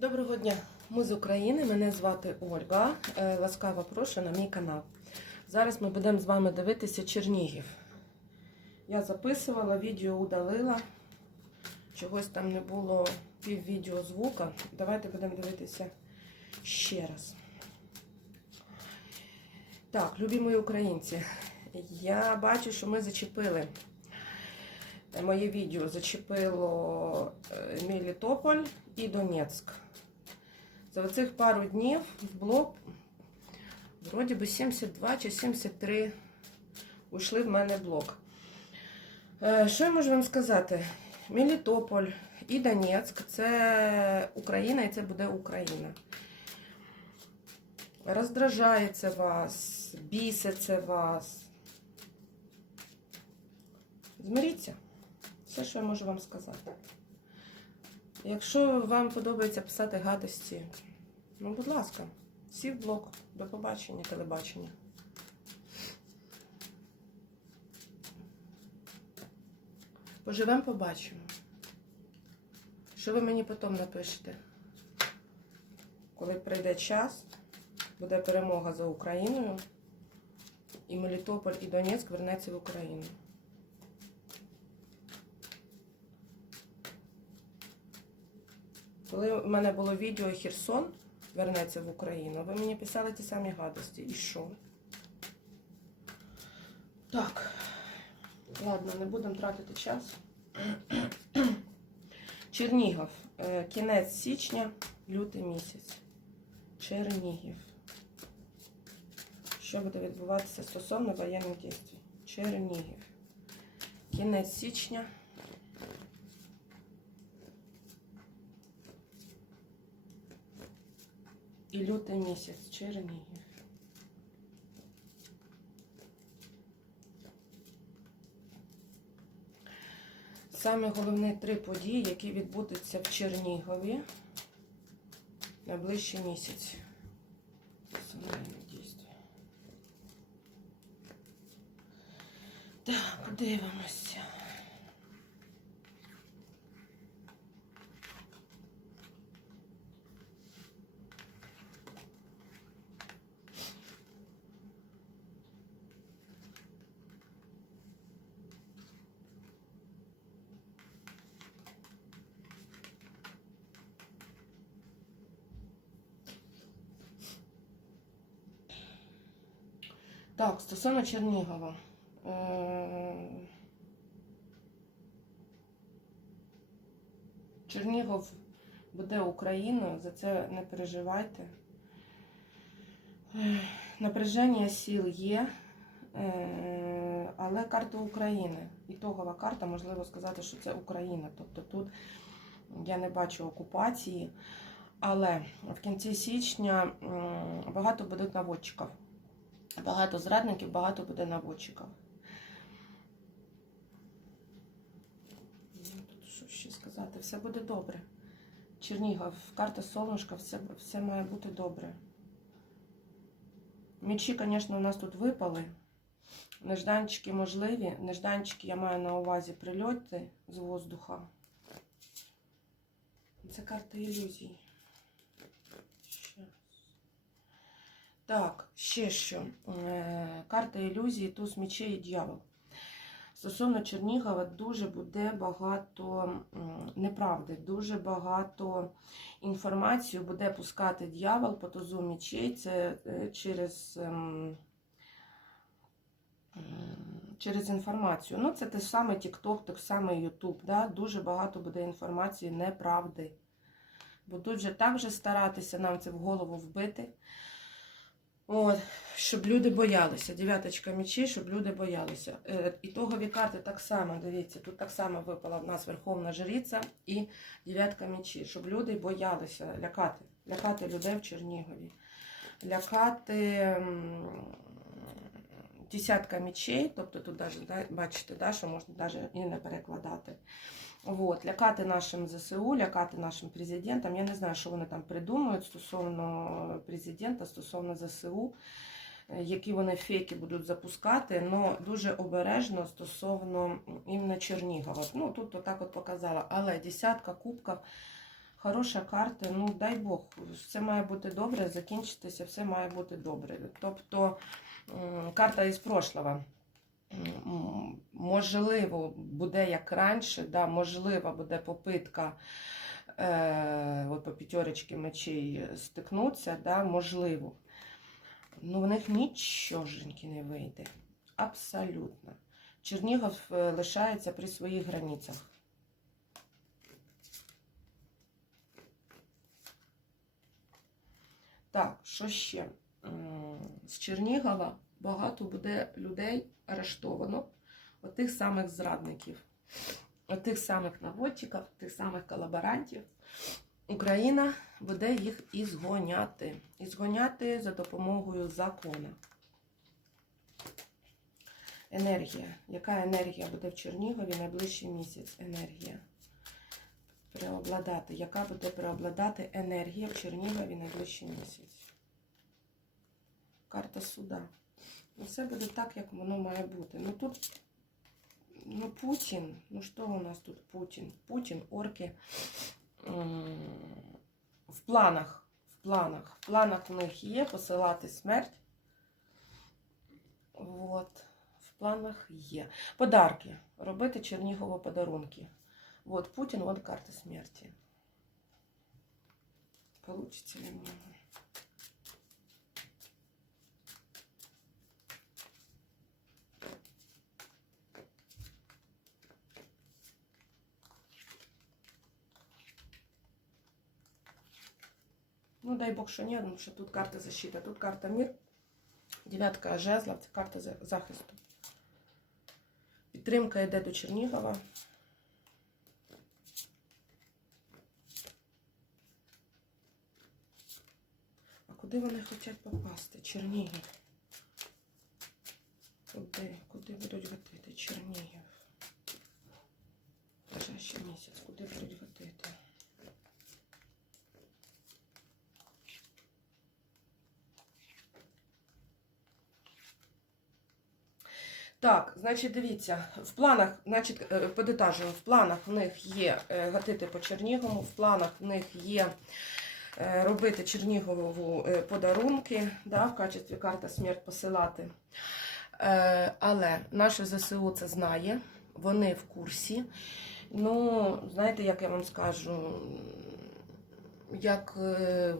Доброго дня, ми з України. Мене звати Ольга. Е, Ласкаво прошу на мій канал. Зараз ми будемо з вами дивитися Чернігів. Я записувала, відео удалила. Чогось там не було пів відео звука. Давайте будемо дивитися ще раз. Так, любі мої українці, я бачу, що ми зачепили. Моє відео зачепило е, Мелітополь і Донецьк. За оцих пару днів в блок вроді би 72 чи 73 ушли в мене блок. Е, Що я можу вам сказати? Мелітополь і Донецьк це Україна і це буде Україна. Роздражається вас, біситься вас. Змиріться. Все, що я можу вам сказати. Якщо вам подобається писати гадості, ну, будь ласка, всі в блок. До побачення, телебачення. Поживемо, побачимо. Що ви мені потім напишете? Коли прийде час, буде перемога за Україною, і Мелітополь і Донецьк вернеться в Україну. Коли в мене було відео Херсон вернеться в Україну, ви мені писали ті самі гадості. І що? Так, ладно, не будемо тратити час. Чернігів. Е, Кінець січня, лютий місяць. Чернігів. Що буде відбуватися стосовно воєнних дій? Чернігів. Кінець січня. І лютий місяць Чернігів. Саме головні три події, які відбудуться в Чернігові найближчий місяць. Сумнівне дійство. Так, дивимося. Так, стосовно Чернігова. Е, Чернігов буде Україною, за це не переживайте. Е, Напряження сіл є, е, але карта України. Ітогова карта, можливо сказати, що це Україна. Тобто тут я не бачу окупації, але в кінці січня багато будуть наводчиків. Багато зрадників, багато буде наводчиків. Ну, тут Що ще сказати? Все буде добре. Чернігов, карта сонечка, все, все має бути добре. Мічі, звісно, у нас тут випали. Нежданчики можливі. Нежданчики я маю на увазі прильоти з воздуха. Це карта ілюзій. Так, ще що. Е, Карта ілюзії, туз мечей і дьявол. Стосовно Чернігова дуже буде багато неправди, дуже багато інформації буде пускати дьявол по тузу мечей. Це е, через, ем, через інформацію. Ну, це те саме TikTok, ж саме YouTube. Да? Дуже багато буде інформації неправди. Будуть же так же старатися нам це в голову вбити. От, щоб люди боялися. Дев'яточка мечі, щоб люди боялися. І Ітогові карти так само, дивіться, тут так само випала в нас Верховна Жриця і дев'ятка мечі, щоб люди боялися лякати, лякати людей в Чернігові, лякати десятка мечей, тобто тут да, бачите, да, що можна навіть і не перекладати. От, лякати нашим ЗСУ, лякати нашим президентам. Я не знаю, що вони там придумують стосовно президента, стосовно ЗСУ, які вони фейки будуть запускати, але дуже обережно стосовно іменно Чернігова. Ну, тут отак от показала. Але десятка кубків Хороша карта, ну дай Бог, все має бути добре, закінчитися, все має бути добре. Тобто карта із прошлого. Можливо, буде як раніше, да, можливо, буде попитка е, от по п'ятерочці мечей стикнуться, да, можливо. Ну, в них нічогеньки не вийде. Абсолютно. Чернігов е, лишається при своїх границях. Так, що ще? З Чернігова багато буде людей арештовано, отих самих зрадників, отих самих наводчиків, тих самих колаборантів. Україна буде їх ізгоняти. Ізгоняти за допомогою закону. Енергія. Яка енергія буде в Чернігові найближчий місяць? Енергія. Преобладати. Яка буде преобладати енергія в Чернігові найближчий місяць? Карта суда. Ну, все буде так, як воно має бути. Ну тут ну, Путін. Ну що у нас тут Путін? Путін, орки. В планах. В планах. В планах в них є посилати смерть. Вот. В планах є. Подарки. Робити Чернігово подарунки. Вот Путін, вот карта смерті. Получится ли в нього? Ну, дай Бог, що ні, тому що тут карта защита, тут карта мир. Дев'ятка жезла, це карта за- захисту. Підтримка йде до Чернігова. Куди вони хочуть попасти? Чернігів. Куди? Куди будуть гатити? Чернігів. Ближайший місяць. Куди будуть гатити? Так, значить, дивіться, в планах, значить, е, по детажу, в планах в них є е, гатити по Чернігову, в планах в них є робити Чернігову е, подарунки, да, в качестві карта смерть посилати. Е, Але наше ЗСУ це знає, вони в курсі. Ну, знаєте, як я вам скажу, як е,